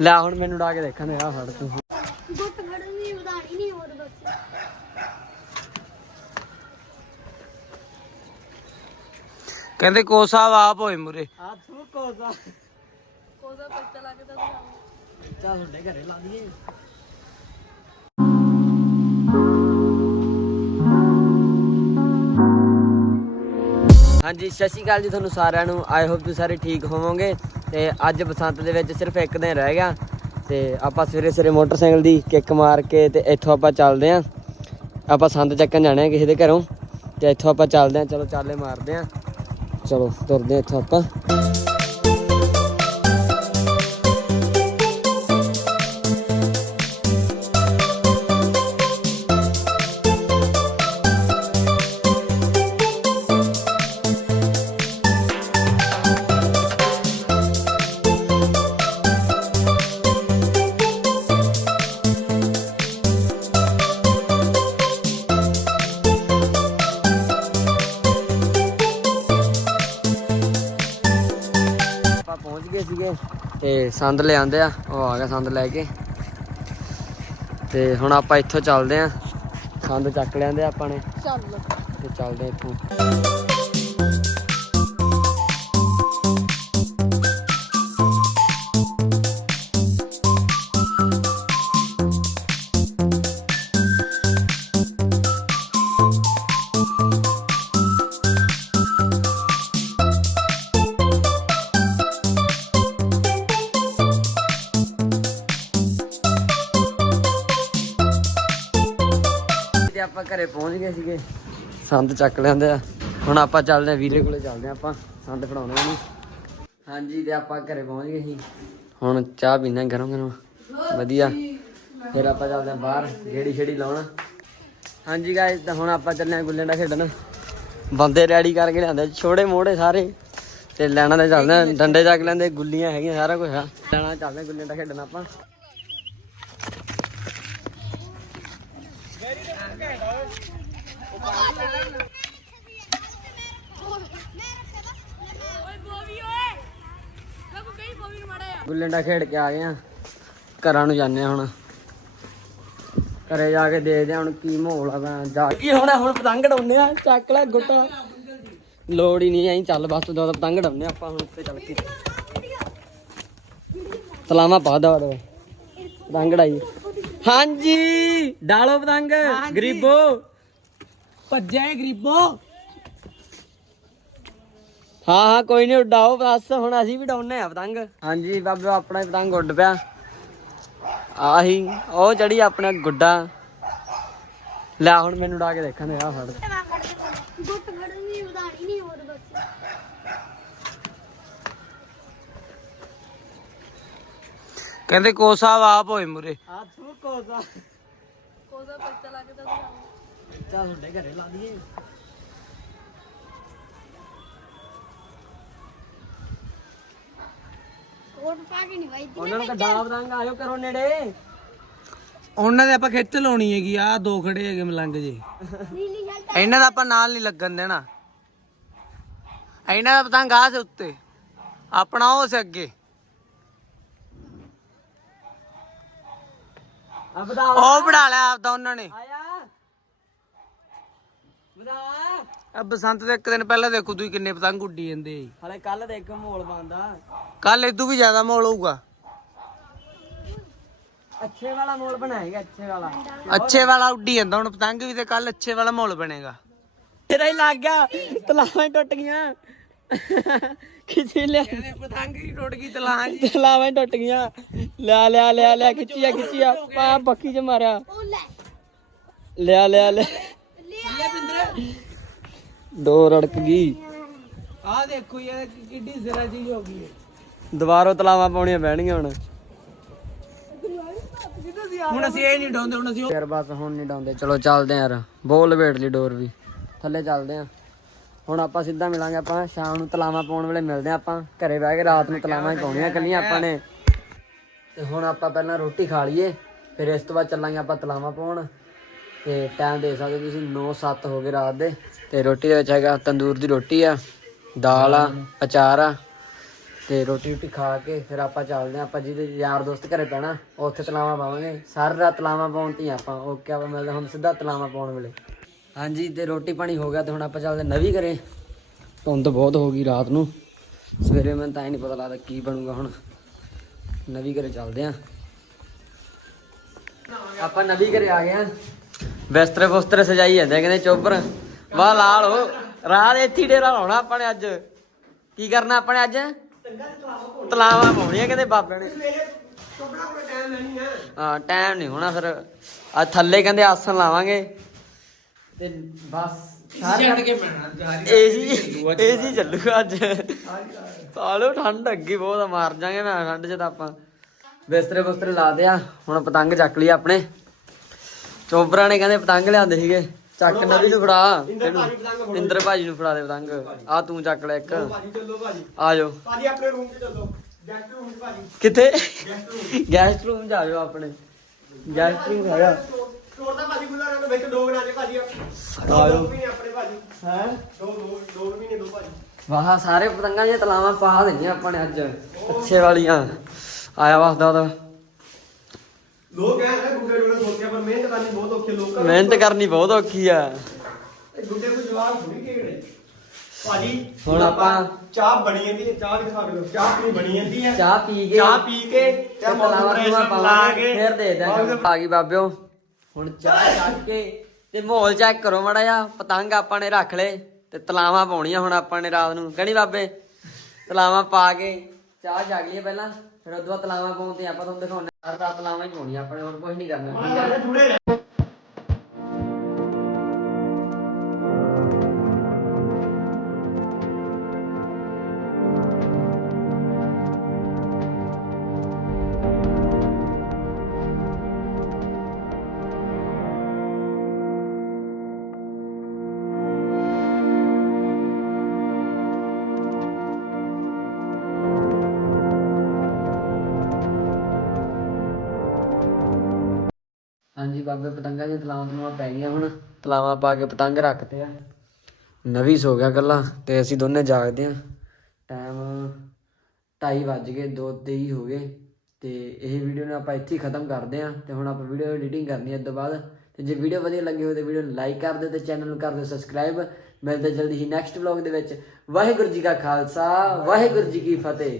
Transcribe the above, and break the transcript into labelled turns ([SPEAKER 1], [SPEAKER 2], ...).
[SPEAKER 1] ਲੈ ਹੁਣ ਮੈਨੂੰ ਡਾ ਕੇ ਦੇਖਣ ਦੇ ਆ ਫੜ ਤੂੰ।
[SPEAKER 2] ਗੁੱਟ ਫੜਨੀ ਵਧਾਣੀ ਨਹੀਂ ਹੋਰ ਬਸ।
[SPEAKER 3] ਕਹਿੰਦੇ ਕੋਸਾ ਆਪ ਹੋਏ ਮੁਰੇ।
[SPEAKER 1] ਆ ਤੂੰ ਕੋਸਾ।
[SPEAKER 2] ਕੋਜ਼ਾ ਪੱਤਾ ਲਾ ਕੇ ਤਾਂ
[SPEAKER 1] ਚੱਲ ਹੁੰਦੇ ਘਰੇ ਲਾ ਦਈਏ। ਹਾਂਜੀ ਸਤਿ ਸ਼੍ਰੀ ਅਕਾਲ ਜੀ ਤੁਹਾਨੂੰ ਸਾਰਿਆਂ ਨੂੰ। ਆਈ ਹੋਪ ਤੁਸੀਂ ਸਾਰੇ ਠੀਕ ਹੋਵੋਗੇ। ਤੇ ਅੱਜ ਬਸੰਤ ਦੇ ਵਿੱਚ ਸਿਰਫ ਇੱਕ ਦਿਨ ਰਹਿ ਗਿਆ ਤੇ ਆਪਾਂ ਸਵੇਰੇ ਸਵੇਰੇ ਮੋਟਰਸਾਈਕਲ ਦੀ ਕਿੱਕ ਮਾਰ ਕੇ ਤੇ ਇੱਥੋਂ ਆਪਾਂ ਚੱਲਦੇ ਆਂ। ਆਪਾਂ ਸੰਦ ਚੱਕਣ ਜਾਣਾ ਕਿਸੇ ਦੇ ਘਰੋਂ ਤੇ ਇੱਥੋਂ ਆਪਾਂ ਚੱਲਦੇ ਆਂ। ਚਲੋ ਚਾਲੇ ਮਾਰਦੇ ਆਂ। ਚਲੋ ਤੁਰਦੇ ਆਂ ਇੱਥੋਂ ਆਪਾਂ ਆਪਾਂ। ਸੀਗੇ ਤੇ ਸੰਦ ਲੈ ਆਂਦੇ ਆ ਉਹ ਆ ਗਿਆ ਸੰਦ ਲੈ ਕੇ। ਤੇ ਹੁਣ ਆਪਾਂ ਇੱਥੋਂ ਚੱਲਦੇ ਆ। ਸੰਦ ਚੱਕ ਲਿਆਂਦੇ ਆਪਾਂ ਨੇ।
[SPEAKER 2] ਚੱਲ।
[SPEAKER 1] ਤੇ ਚੱਲਦੇ ਇੱਥੋਂ। ਆਪਾਂ ਘਰੇ ਪਹੁੰਚ ਗਏ ਸੀਗੇ। ਸੰਦ ਚੱਕ ਲੈਂਦੇ ਆ। ਹੁਣ ਆਪਾਂ ਚੱਲਦੇ ਆ, ਵੀਰੇ ਕੋਲੇ ਚੱਲਦੇ ਆ ਆਪਾਂ, ਸੰਦ ਫੜਾਉਣੇ ਉਹਨੂੰ। ਹਾਂਜੀ, ਤੇ ਆਪਾਂ ਘਰੇ ਪਹੁੰਚ ਗਏ ਸੀ। ਹੁਣ ਚਾਹ ਪੀਣਾ ਗਰਮ ਗਰਮ। ਵਧੀਆ। ਫਿਰ ਆਪਾਂ ਚੱਲਦੇ ਆ ਬਾਹਰ, ਗੇੜੀ ਛੇੜੀ ਲਾਉਣਾ। ਹਾਂਜੀ ਗਾਇਸ ਤਾਂ ਹੁਣ ਆਪਾਂ ਚੱਲੇ ਆ ਗੁੱਲੇ ਡਾ ਖੇਡਣ। ਬੰਦੇ ਰੈਡੀ ਕਰਕੇ ਲਿਆਂਦੇ ਛੋੜੇ ਮੋੜੇ ਸਾਰੇ। ਤੇ ਲੈਣਾ ਤੇ ਚੱਲਦੇ ਆ, ਡੰਡੇ ਚੱਕ ਲੈਂਦੇ, ਗੁੱਲੀਆਂ ਹੈਗੀਆਂ, ਸਾਰਾ ਕੁਝ ਆ। ਲੈਣਾ ਚੱਲਦੇ ਆ ਗੁੱਲੇ ਡਾ ਖੇਡਣ ਆਪਾਂ। ਗੁੱਲੀ ਡੰਡਾ ਖੇਡ ਕੇ ਆ ਗਏ ਆ। ਘਰਾਂ ਨੂੰ ਜਾਂਦੇ ਹੁਣ। ਘਰੇ ਜਾ ਕੇ ਦੇਖਦੇ ਆ ਹੁਣ ਕੀ ਮਾਹੌਲ ਆ ਜਾ ਕੀ ਹੋਣਾ ਹੁਣ ਪਤੰਗ ਡਾਉਨੇ ਆ ਚੱਕ ਲੈ ਗੁੱਟਾ। ਲੋੜ ਹੀ ਨਹੀਂ ਐਂ ਚੱਲ ਬਸ ਦੋ ਪਤੰਗ ਡਾਉਨੇ ਆਪਾਂ ਹੁਣ ਉੱਤੇ ਚੱਲ ਕੇ। ਸਲਾਮਾ ਪਾ ਦਵਾ ਦੋ। ਪਤੰਗ ਡਾਈ ਹਾਂਜੀ ਡਾਲੋ ਪਤੰਗ ਗਰੀਬੋ।
[SPEAKER 3] ਭੱਜਿਆ ਗਰੀਬੋ।
[SPEAKER 1] ਹਾਂ ਹਾਂ ਕੋਈ ਨਹੀਂ ਉਡਾਓ ਬਸ ਹੁਣ ਅਸੀਂ ਵੀ ਡਾਉਨੇ ਆ ਪਤੰਗ। ਹਾਂਜੀ ਬਾਬੇ ਆਪਣਾ ਹੀ ਪਤੰਗ ਉੱਡ ਪਿਆ। ਆਹੀ ਉਹ ਚੜੀ ਆਪਣਾ ਗੁੱਡਾ। ਲੈ ਹੁਣ ਮੈਨੂੰ ਉਡਾ ਕੇ ਦੇਖਣ ਦੇ ਆ ਫੜ।
[SPEAKER 2] ਗੁੱਟ ਫੜਨੀ ਵਧਾਣੀ ਨਹੀਂ ਹੋਰ ਬਸ।
[SPEAKER 3] ਕਹਿੰਦੇ ਕੋਸਾ ਆਪ ਹੋਏ ਮੁਰੇ।
[SPEAKER 1] ਆ ਤੂੰ ਕੋਸਾ।
[SPEAKER 2] ਕੋਜ਼ਾ ਪੱਤਾ ਲਾ ਕੇ ਤਾਂ
[SPEAKER 1] ਚੱਲ ਹੁੰਦੇ ਘਰੇ ਲਾ ਦਈਏ।
[SPEAKER 2] ਕੋਟ ਪਾ ਕੇ ਨਹੀਂ ਵਜਦੀ
[SPEAKER 1] ਉਹਨਾਂ ਨੂੰ ਕੱਢਾ ਪਤੰਗ ਆਇਓ ਕਰੋ ਨੇੜੇ।
[SPEAKER 3] ਉਹਨਾਂ ਦੇ ਆਪਾਂ ਖਿੱਚ ਲਾਉਣੀ ਹੈਗੀ ਆ ਦੋ ਖੜੇ ਹੈਗੇ ਮਲੰਗ ਜੇ
[SPEAKER 2] ਨੀਲੀ ਸ਼ਰਟ
[SPEAKER 3] ਇਹਨਾਂ ਦਾ ਆਪਾਂ ਨਾਲ ਨਹੀਂ ਲੱਗਣ ਦੇਣਾ। ਇਹਨਾਂ ਦਾ ਪਤੰਗ ਆਸ ਉੱਤੇ। ਆਪਣਾ ਉਸ ਅੱਗੇ।
[SPEAKER 1] ਆ
[SPEAKER 3] ਉਹ ਬਣਾ ਲਿਆ ਆਪਦਾ ਉਹਨਾਂ ਨੇ।
[SPEAKER 1] ਆਇਆ। ਬਤਾ
[SPEAKER 3] ਆ ਬਸੰਤ ਦੇ ਇੱਕ ਦਿਨ ਪਹਿਲਾਂ ਦੇਖੋ ਤੁਸੀਂ ਕਿੰਨੇ ਪਤੰਗ ਉੱਡੀ ਜਾਂਦੇ
[SPEAKER 1] ਹਲੇ ਕੱਲ ਦੇ ਇੱਕ ਮਾਹੌਲ ਬੰਦਾ
[SPEAKER 3] ਕੱਲ ਇਦੋਂ ਵੀ ਜ਼ਿਆਦਾ ਮਾਹੌਲ ਹੋਊਗਾ।
[SPEAKER 1] ਅੱਛੇ ਵਾਲਾ ਮਾਹੌਲ ਬਣਾਏਗਾ ਅੱਛੇ ਵਾਲਾ।
[SPEAKER 3] ਅੱਛੇ ਵਾਲਾ ਉੱਡੀ ਜਾਂਦਾ ਹੁਣ ਪਤੰਗ ਵੀ ਤੇ ਕੱਲ ਅੱਛੇ ਵਾਲਾ ਮਾਹੌਲ ਬਣੇਗਾ।
[SPEAKER 1] ਤੇਰਾ ਹੀ ਲੱਗ ਗਿਆ ਤਲਾਵਾਂ ਹੀ ਟੁੱਟ ਗਈਆਂ। ਖਿੱਚੀ ਲਿਆ
[SPEAKER 3] ਪਤੰਗ ਹੀ ਟੁੱਟ ਗਈ ਤਲਾਹ ਜੀ।
[SPEAKER 1] ਤਲਾਵਾਂ ਹੀ ਟੁੱਟ ਗਈਆਂ। ਲਿਆ ਲਿਆ ਲਿਆ ਲਿਆ ਖਿੱਚੀਆ ਖਿੱਚੀਆ ਪਾ ਬੱਕੀ ਚ ਮਾਰਿਆ।
[SPEAKER 2] ਉਹ ਲੈ
[SPEAKER 1] ਲਿਆ। ਲਿਆ। ਲਿਆ ਦੋ ਰੜਕ ਗਈ।
[SPEAKER 3] ਆਹ ਦੇਖੋ ਯਾਰ ਕਿੱਡੀ ਜ਼ਰਾ ਜੀ ਹੋ ਗਈ
[SPEAKER 1] ਦੁਬਾਰੋਂ ਤਲਾਵਾਂ ਪਾਉਣੀਆਂ ਪੈਣਗੀਆਂ ਹੁਣ।
[SPEAKER 3] ਹੁਣ ਅਸੀਂ ਇਹ ਨਹੀਂ ਡਾਉਂਦੇ ਹੁਣ ਅਸੀਂ
[SPEAKER 1] ਯਾਰ ਬਸ ਹੁਣ ਨਹੀਂ ਡਾਉਂਦੇ। ਚਲੋ ਚੱਲਦੇ ਆਂ ਯਾਰ। ਬੋਲ ਵੇਟ ਲਈ ਡੋਰ ਵੀ। ਥੱਲੇ ਚੱਲਦੇ ਆਂ ਹੁਣ ਆਪਾਂ ਸਿੱਧਾ ਮਿਲਾਂਗੇ ਆਪਾਂ। ਸ਼ਾਮ ਨੂੰ ਤਲਾਵਾਂ ਪਾਉਣ ਵੇਲੇ ਮਿਲਦੇ ਆਂ ਆਪਾਂ। ਘਰੇ ਬਹਿ ਕੇ ਰਾਤ ਨੂੰ ਤਲਾਵਾਂ ਹੀ ਪਾਉਣੀਆਂ ਕੱਲੀਆਂ ਆਪਾਂ ਨੇ। ਤੇ ਹੁਣ ਆਪਾਂ ਪਹਿਲਾਂ ਰੋਟੀ ਖਾ ਲਈਏ। ਫਿਰ ਇਸ ਤੋਂ ਬਾਅਦ ਚੱਲਾਂਗੇ ਆਪਾਂ ਤਲਾਵਾਂ ਪਾਉਣ। ਤੇ ਟਾਈਮ ਦੇ ਸਕਦੇ ਤੁਸੀਂ 9-7 ਹੋ ਗਏ ਰਾਤ ਦੇ। ਤੇ ਰੋਟੀ ਦੇ ਵਿੱਚ ਹੈਗਾ ਤੰਦੂਰ ਦੀ ਰੋਟੀ ਆ ਦਾਲ ਆ ਅਚਾਰ ਆ। ਤੇ ਰੋਟੀ ਰੋਟੀ ਖਾ ਕੇ ਫਿਰ ਆਪਾਂ ਚੱਲਦੇ ਹਾਂ ਆਪਾਂ ਜਿਹਦੇ ਯਾਰ ਦੋਸਤ ਘਰੇ ਪੈਣਾ ਉੱਥੇ ਤਲਾਵਾ ਪਾਵਾਂਗੇ। ਸਾਰੀ ਰਾਤ ਤਲਾਵਾ ਪਾਉਣ ਤੀ ਆਪਾਂ ਓਕੇ ਆਪਾਂ ਮਿਲਦੇ ਹੁਣ ਸਿੱਧਾ ਤਲਾਵਾ ਪਾਉਣ ਵੇਲੇ। ਹਾਂਜੀ ਤੇ ਰੋਟੀ ਪਾਣੀ ਹੋ ਗਿਆ ਤੇ ਹੁਣ ਆਪਾਂ ਚੱਲਦੇ ਨਵੀਂ ਘਰੇ। ਧੁੰਦ ਬਹੁਤ ਹੋ ਗਈ ਰਾਤ ਨੂੰ। ਸਵੇਰੇ ਮੈਨੂੰ ਤਾਂ ਹੀ ਨਹੀਂ ਪਤਾ ਲੱਗਦਾ ਕੀ ਬਣੂਗਾ ਹੁਣ। ਨਵੀਂ ਘਰੇ ਚੱਲਦੇ ਆਂ ਆਪਾਂ ਨਵੀਂ ਘਰੇ ਆ ਗਏ ਆਂ ਬਿਸਤਰੇ ਬੁਸਤਰੇ ਸਜਾਈ ਜਾਂਦੇ ਆ, ਕਹਿੰਦੇ ਚੋਬਰ ਵਾਹ ਲਾਲ ਹੋ। ਰਾਤ ਇੱਥੇ ਹੀ ਡੇਰਾ ਲਾਉਣਾ ਆਪਾਂ ਨੇ ਅੱਜ। ਕੀ ਕਰਨਾ ਆਪਾਂ ਨੇ ਅੱਜ? ਤਲਾਵਾਂ ਪਾਉਣੀਆਂ ਕਹਿੰਦੇ ਬਾਬੇ ਨੇ। ਹਾਂ ਟਾਈਮ ਨਹੀਂ ਹੋਣਾ ਫਿਰ। ਆ ਥੱਲੇ ਕਹਿੰਦੇ ਆਸਣ ਲਾਵਾਂਗੇ। ਤੇ ਬਸ ਸਾਰੇ
[SPEAKER 3] ਕੇ ਪੈਣਾ
[SPEAKER 1] ਏਸੀ ਏਸੀ ਚੱਲੂਗਾ ਅੱਜ। ਸਾਲੋ ਠੰਡ ਅੱਗੇ ਬਹੁਤ ਆ, ਮਾਰ ਜਾਾਂਗੇ ਮੈਂ ਠੰਡ ਚ ਤਾਂ ਆਪਾਂ। ਬਿਸਤਰੇ ਬੁਸਤਰੇ ਲਾ ਦਿਆ। ਹੁਣ ਪਤੰਗ ਚੱਕ ਲਈ ਆਪਣੇ। ਚੋਬਰਾਂ ਨੇ ਕਹਿੰਦੇ ਪਤੰਗ ਲਿਆਂਦੇ ਸੀਗੇ। ਚੱਕ ਨਵੀ ਨੂੰ ਫੜਾ। ਇੰਦਰ ਭਾਜੀ ਨੂੰ ਫੜਾ ਦੇ ਪਤੰਗ। ਆ ਤੂੰ ਚੱਕ ਲੈ ਇੱਕ। ਆ ਜਾਓ
[SPEAKER 4] ਭਾਜੀ। ਆਪਣੇ ਰੂਮ 'ਚ ਚੱਲੋ। ਗੈਸਟ ਰੂਮ 'ਚ ਭਾਜੀ।
[SPEAKER 1] ਕਿੱਥੇ? ਗੈਸਟ ਰੂਮ ਚ। ਆ ਜਾਓ ਆਪਣੇ। ਗੈਸਟ ਰੂਮ ਹੈਗਾ
[SPEAKER 4] ਸਟੋਰ ਦਾ ਭਾਜੀ ਖੁੱਲਾ ਰਹਿੰਦਾ ਵਿੱਚ ਦੋ ਬਣਾ ਦੇ ਭਾਜੀ
[SPEAKER 1] ਆ ਜਾਓ
[SPEAKER 4] ਆਪਣੇ ਭਾਜੀ।
[SPEAKER 1] ਹੈ?
[SPEAKER 4] ਦੋ ਦੋ ਦੋ ਮਹੀਨੇ ਦੋ ਭਾਜੀ।
[SPEAKER 1] ਵਾਹ ਸਾਰੇ ਪਤੰਗਾਂ ਦੀਆਂ ਤਲਾਵਾਂ ਪਾ ਦੇਣੀਆਂ ਆਪਾਂ ਨੇ ਅੱਜ। ਅੱਛੇ ਵਾਲੀਆਂ। ਆਇਆ ਵਸਦਾ ਉਹਦਾ
[SPEAKER 4] ਲੋਕ ਸੋਚਿਆ ਪਰ ਮਿਹਨਤ ਕਰਨੀ ਬਹੁਤ ਔਖੀ ਲੋਕਾਂ ਨੂੰ।
[SPEAKER 1] ਮਿਹਨਤ ਕਰਨੀ ਬਹੁਤ ਔਖੀ ਆ।
[SPEAKER 4] ਇਹ ਗੁੱਡੇ ਕੋਈ ਜਵਾਬ ਥੋੜੀ ਕਿਹੜੇ ਭਾਜੀ
[SPEAKER 1] ਹੁਣ ਆਪਾਂ-
[SPEAKER 4] ਚਾਹ ਬਣੀ ਜਾਂਦੀ ਹੈ ਚਾਹ ਦਿਖਾ ਦਿਓ। ਚਾਹ ਪੀ ਬਣੀ ਜਾਂਦੀ ਹੈ?
[SPEAKER 1] ਚਾਹ ਪੀ ਕੇ
[SPEAKER 4] ਚਾਹ ਪੀ ਕੇ
[SPEAKER 1] ਤੇ ਪਾਵਾਂਗੇ ਫਿਰ ਦੇ ਦਾਂਗੇ ਆ ਗਈ ਬਾਬਿਓ। ਹੁਣ ਚਾਹ ਛੱਡ ਕੇ ਤੇ ਮਾਹੌਲ ਚੈੱਕ ਕਰੋ ਮੜਾ ਜਾ ਪਤੰਗ ਆਪਾਂ ਨੇ ਰੱਖ ਲਏ ਤੇ ਤਲਾਵਾਂ ਪਾਉਣੀਆਂ ਹੁਣ ਆਪਾਂ ਨੇ ਰਾਤ ਨੂੰ। ਕਹਣੀ ਬਾਬੇ? ਤਲਾਵਾਂ ਪਾ ਕੇ ਚਾਹ ਛਕ ਲਈਏ ਪਹਿਲਾਂ ਫਿਰ ਉਦੋਂ ਬਾਅਦ ਤਲਾਵਾਂ ਪਾਉਣ ਤੇ ਆਪਾਂ ਤੁਹਾਨੂੰ ਦਿਖਾਉਣੇ ਹਰ ਰਾਤ ਲਾਵਾਂ ਹੀ ਪਾਉਣੀਆਂ ਆਪਣੇ ਨੇ ਹੋਰ ਕੁਝ ਨਹੀਂ ਕਰਨਾ। ਹਾਂਜੀ ਬਾਬੇ ਪਤੰਗਾਂ ਦੀਆਂ ਤਲਾਵਾਂ ਤਲਾਵਾਂ ਪੈ ਗਈਆਂ ਹੁਣ। ਤਲਾਵਾਂ ਪਾ ਕੇ ਪਤੰਗ ਰੱਖਤੇ ਆ। ਨਵੀਂ ਸੋ ਗਿਆ ਗੱਲਾਂ ਤੇ ਅਸੀਂ ਦੋਨੇ ਜਾਗਦੇ ਆ। ਟਾਈਮ 2:30 ਵੱਜ ਗਏ, ਦੋ ਤੇ ਹੀ ਹੋ ਗਏ ਤੇ ਇਹ ਵੀਡੀਓ ਨੂੰ ਆਪਾਂ ਇੱਥੇ ਹੀ ਖਤਮ ਕਰਦੇ ਆ ਤੇ ਹੁਣ ਆਪਾਂ ਵੀਡੀਓ ਐਡੀਟਿੰਗ ਕਰਨੀ ਹੈ ਇਸ ਤੋਂ ਬਾਅਦ। ਤੇ ਜੇ ਵੀਡੀਓ ਵਧੀਆ ਲੱਗੀ ਹੋਵੇ ਤੇ ਵੀਡੀਓ ਨੂੰ ਲਾਈਕ ਕਰ ਦਿਓ ਤੇ ਚੈਨਲ ਨੂੰ ਕਰ ਦਿਓ ਸਬਸਕ੍ਰਾਈਬ। ਮਿਲਦੇ ਜਲਦੀ ਹੀ ਨੈਕਸਟ ਵਲੌਗ ਦੇ ਵਿੱਚ। ਵਾਹਿਗੁਰੂ ਜੀ ਕਾ ਖਾਲਸਾ, ਵਾਹਿਗੁਰੂ ਜੀ ਕੀ ਫਤਿਹ।